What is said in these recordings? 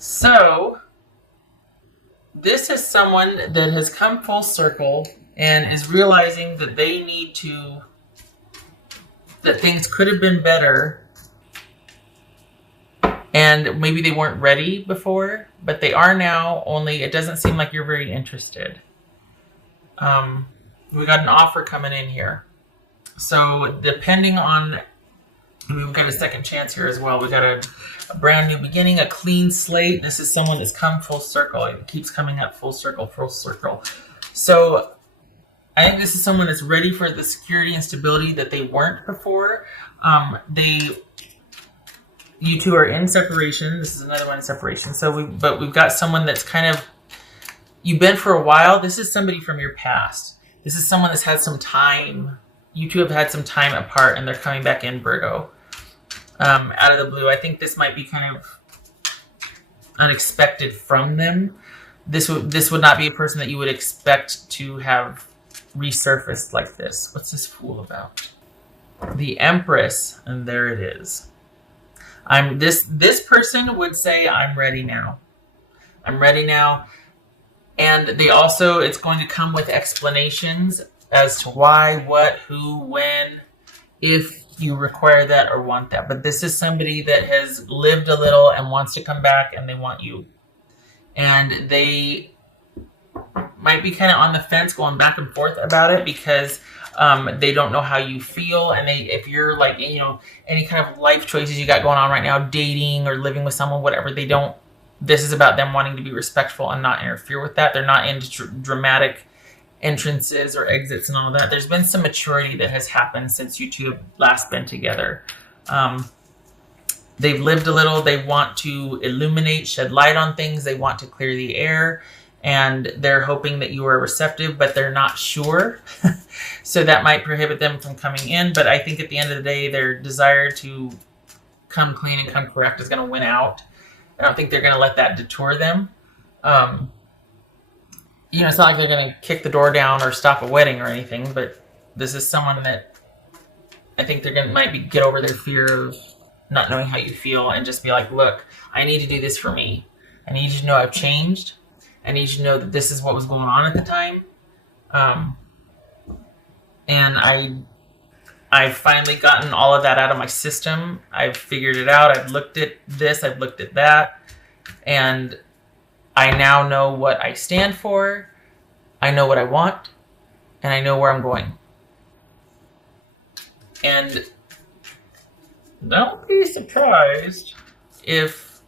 So this is someone that has come full circle and is realizing that that things could have been better, and maybe they weren't ready before, but they are now, only it doesn't seem like you're very interested. We got an offer coming in here. So depending on, we've got a second chance here as well. We got a brand new beginning, a clean slate. This is someone that's come full circle. It keeps coming up full circle, full circle. So I think this is someone that's ready for the security and stability that they weren't before. You two are in separation. This is another one in separation. But we've got someone that's kind of, you've been for a while. This is somebody from your past. This is someone that's had some time. You two have had some time apart, and they're coming back in, Virgo. Out of the blue. I think this might be kind of unexpected from them. This would not be a person that you would expect to have resurfaced like this. What's this fool about? The Empress, and there it is. This person would say, I'm ready now. I'm ready now. And they also, it's going to come with explanations as to why, what, who, when, if you require that or want that. But this is somebody that has lived a little and wants to come back, and they want you. And they might be kind of on the fence, going back and forth about it, because they don't know how you feel. And if you're like, any kind of life choices you got going on right now, dating or living with someone, whatever, this is about them wanting to be respectful and not interfere with that. They're not into dramatic entrances or exits and all that. There's been some maturity that has happened since you two have last been together. They've lived a little. They want to illuminate, shed light on things. They want to clear the air, and they're hoping that you are receptive, but they're not sure. So that might prohibit them from coming in. But I think at the end of the day, their desire to come clean and come correct is going to win out. I don't think they're going to let that detour them. It's not like they're going to kick the door down or stop a wedding or anything, but this is someone that I think they're going to get over their fear of not knowing how you feel, and just be like, look, I need to do this for me. I need you to know I've changed. I need you to know that this is what was going on at the time. And I've finally gotten all of that out of my system. I've figured it out. I've looked at this. I've looked at that. And I now know what I stand for. I know what I want. And I know where I'm going. And don't be surprised if...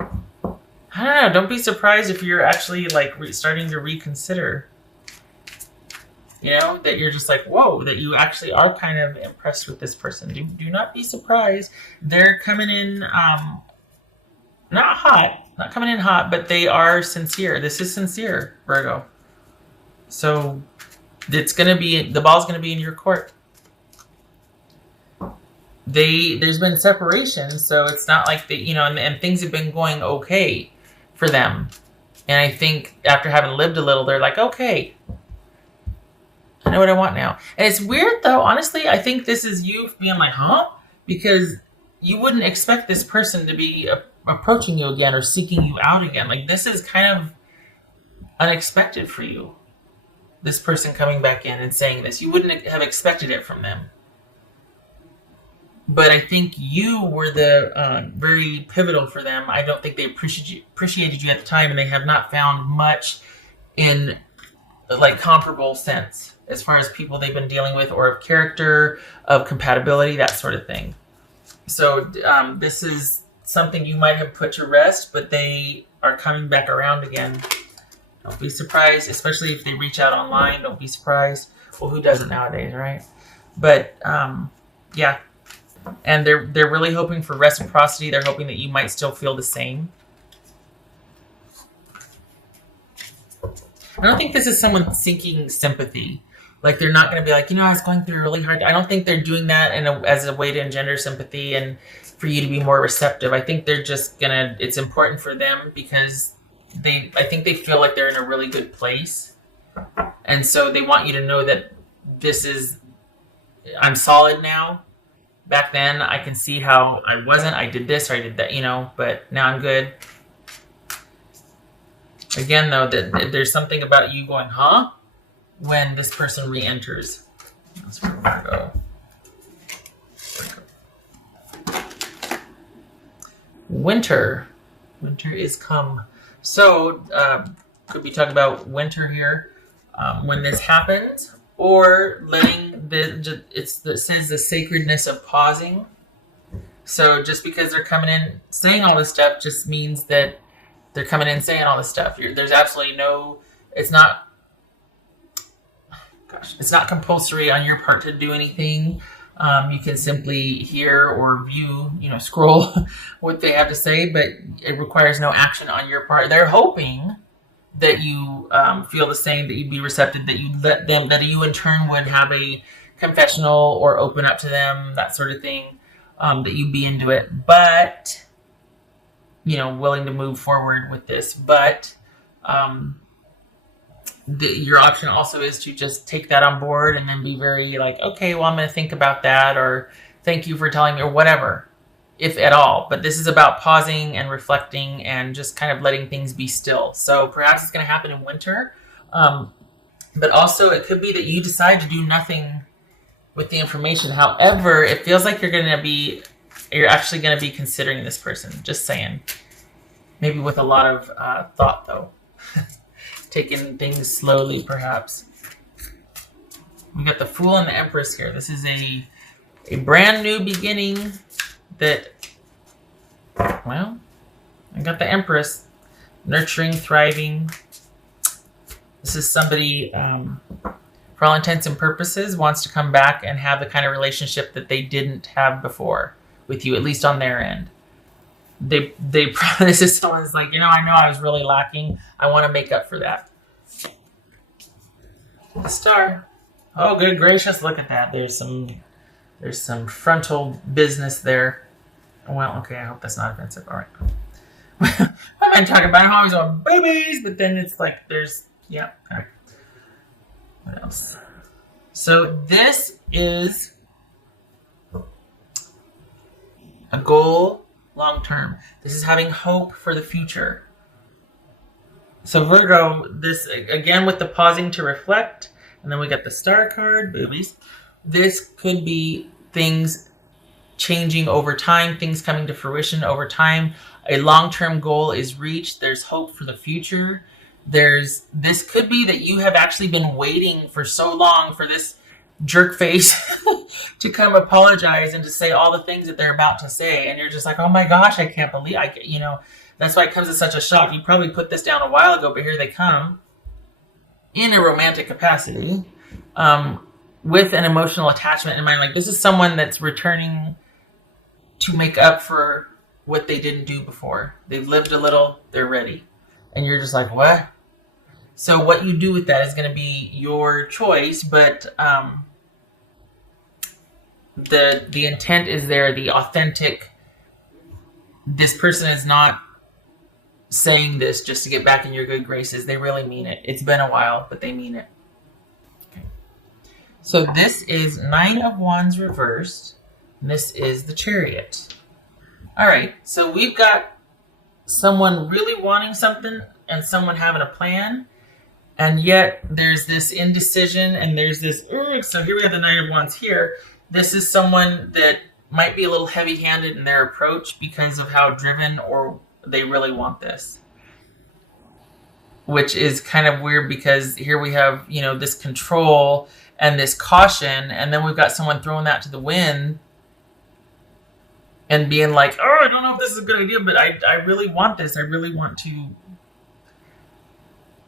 I don't know. Don't be surprised if you're actually starting to reconsider. That you're just like, whoa, that you actually are kind of impressed with this person. Do not be surprised. They're coming in, not coming in hot, but they are sincere. This is sincere, Virgo. So the ball's going to be in your court. There's been separation, so it's not like and things have been going okay for them. And I think after having lived a little, they're like, okay, I know what I want now. And it's weird, though. Honestly, I think this is you being like, huh? Because you wouldn't expect this person to be approaching you again or seeking you out again. Like, this is kind of unexpected for you. This person coming back in and saying this. You wouldn't have expected it from them. But I think you were the very pivotal for them. I don't think they appreciated you at the time, and they have not found much in comparable sense as far as people they've been dealing with, or of character, of compatibility, that sort of thing. So this is something you might have put to rest, but they are coming back around again. Don't be surprised, especially if they reach out online. Don't be surprised. Well, who doesn't nowadays, right? But yeah. And they're really hoping for reciprocity. They're hoping that you might still feel the same. I don't think this is someone seeking sympathy. Like, they're not going to be like, I was going through a really hard... I don't think they're doing that as a way to engender sympathy and for you to be more receptive. I think they're just going to... It's important for them because I think they feel like they're in a really good place. And so they want you to know that I'm solid now. Back then, I can see how I wasn't. I did this or I did that, but now I'm good. Again, though, that there's something about you going, huh? When this person re-enters. That's where we're going to go. Winter. Winter is come. So, could we talk about winter here when this happens? Or letting it says the sacredness of pausing. So just because they're coming in saying all this stuff just means that they're coming in saying all this stuff. There's absolutely no, it's not compulsory on your part to do anything. You can simply hear or view, scroll what they have to say, but it requires no action on your part. They're hoping that you feel the same, that you'd be receptive, that you let them, that you in turn would have a confessional or open up to them, that sort of thing, that you'd be into it, but, willing to move forward with this. But your option also is to just take that on board and then be very like, okay, well, I'm going to think about that, or thank you for telling me, or whatever, if at all. But this is about pausing and reflecting and just kind of letting things be still. So perhaps it's going to happen in winter. But also it could be that you decide to do nothing with the information. However, it feels like you're actually going to be considering this person. Just saying. Maybe with a lot of thought, though. Taking things slowly, perhaps. We got the Fool and the Empress here. This is a brand new beginning that, well, I got the Empress. Nurturing, thriving. This is somebody, for all intents and purposes, wants to come back and have the kind of relationship that they didn't have before with you, at least on their end. This is someone's like, I know I was really lacking. I want to make up for that. The Star. Oh, good gracious, look at that. There's some frontal business there. Well, okay, I hope that's not offensive. All right. I've been talking about how I was on babies, but then it's like yeah. Okay. What else? So this is a goal long term. This is having hope for the future. So Virgo, this again with the pausing to reflect, and then we got the Star card, boobies. This could be things changing over time, things coming to fruition over time. A long-term goal is reached. There's hope for the future. This could be that you have actually been waiting for so long for this jerk face to come apologize and to say all the things that they're about to say, and you're just like, oh my gosh, I can't believe that's why it comes as such a shock. You probably put this down a while ago, but here they come in a romantic capacity, with an emotional attachment in mind. Like, this is someone that's returning to make up for what they didn't do before. They've lived a little, they're ready, and you're just like, what? So what you do with that is going to be your choice, but the intent is there, the authentic. This person is not saying this just to get back in your good graces. They really mean it. It's been a while, but they mean it. Okay. So this is 9 of Wands reversed. And this is the Chariot. All right, so we've got someone really wanting something and someone having a plan. And yet there's this indecision and there's this, so here we have the 9 of Wands here. This is someone that might be a little heavy-handed in their approach because of how driven or they really want this. Which is kind of weird because here we have, this control and this caution, and then we've got someone throwing that to the wind and being like, oh, I don't know if this is a good idea, but I really want this.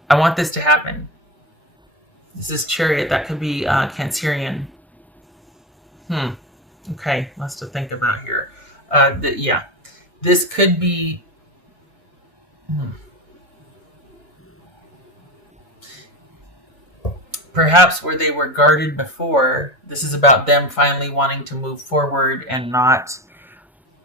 I want this to happen. This is Chariot. That could be Cancerian. Okay, lots to think about here. This could be... Perhaps where they were guarded before, this is about them finally wanting to move forward and not...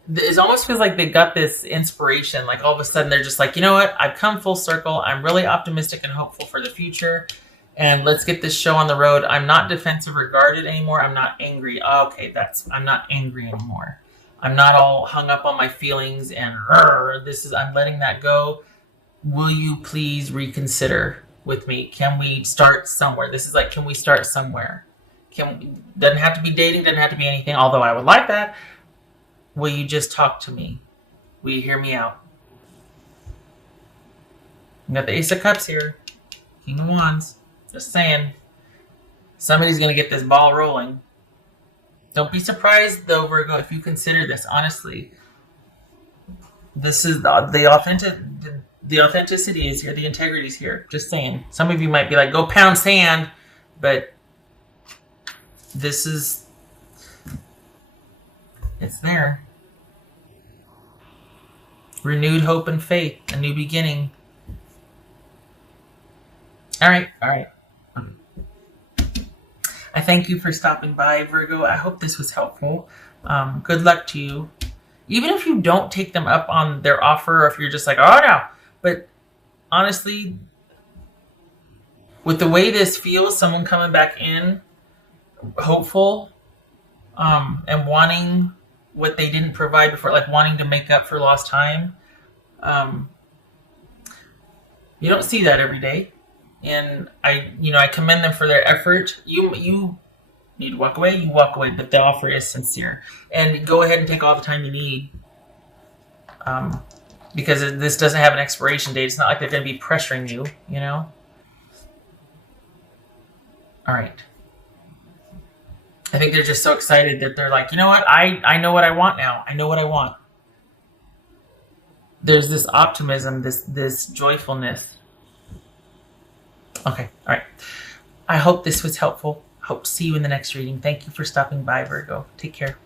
It almost feels like they got this inspiration. Like all of a sudden they're just like, you know what? I've come full circle. I'm really optimistic and hopeful for the future. And let's get this show on the road. I'm not defensive or guarded anymore. I'm not angry. Okay, I'm not angry anymore. I'm not all hung up on my feelings and I'm letting that go. will you please reconsider with me? Can we start somewhere? This is like, can we start somewhere? Doesn't have to be dating, doesn't have to be anything, although I would like that. Will you just talk to me? Will you hear me out? We got the Ace of Cups here. King of Wands. Just saying. Somebody's going to get this ball rolling. Don't be surprised, though, Virgo, if you consider this. Honestly, this is the authenticity is here. The integrity is here. Just saying. Some of you might be like, go pound sand. But this is... it's there. Renewed hope and faith. A new beginning. All right. I thank you for stopping by, Virgo. I hope this was helpful. Good luck to you. Even if you don't take them up on their offer, or if you're just like, oh no. But honestly, with the way this feels, someone coming back in, hopeful, and wanting what they didn't provide before, like wanting to make up for lost time. You don't see that every day. And I commend them for their effort. You need to walk away, you walk away, but the offer is sincere. And go ahead and take all the time you need. Because this doesn't have an expiration date. It's not like they're going to be pressuring you, you know? All right. I think they're just so excited that they're like, you know what? I know what I want now. I know what I want. There's this optimism, this joyfulness. Okay, all right. I hope this was helpful. Hope to see you in the next reading. Thank you for stopping by, Virgo. Take care.